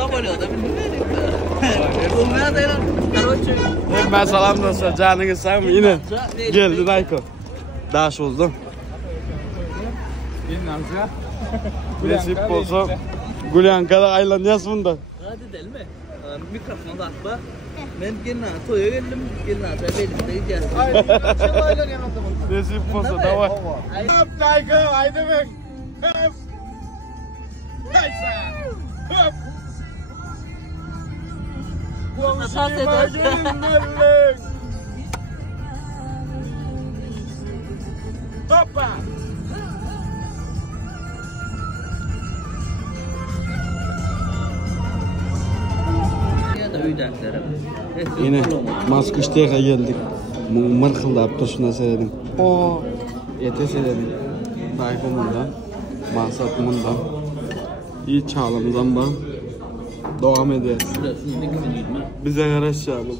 samolyotda bilmaydik. Olmaya da короче. Ben salam dostlar, canınız sağ mı? Yine geldin Ayko. Daş oldum. Nasip olsa Gulyanka'da aylanacağız bunda. Hadi değil mi? Mikrofonu da atma. Ben gelin toya geldim. Gelin atma belimde gideceğiz. Nasip olsa davay. Hop Tiger, haydi bek. Hop. Hop. Saz eder. Hoppa. Yine Maskuşte'ye geldik. Mırkıldap tuşuna seyredim. O ete seyredim. Tayfun'dan, Mansat'ımdan. İyi çağlamızdan var. Devam edeceğiz. Bize yaraş çağıralım.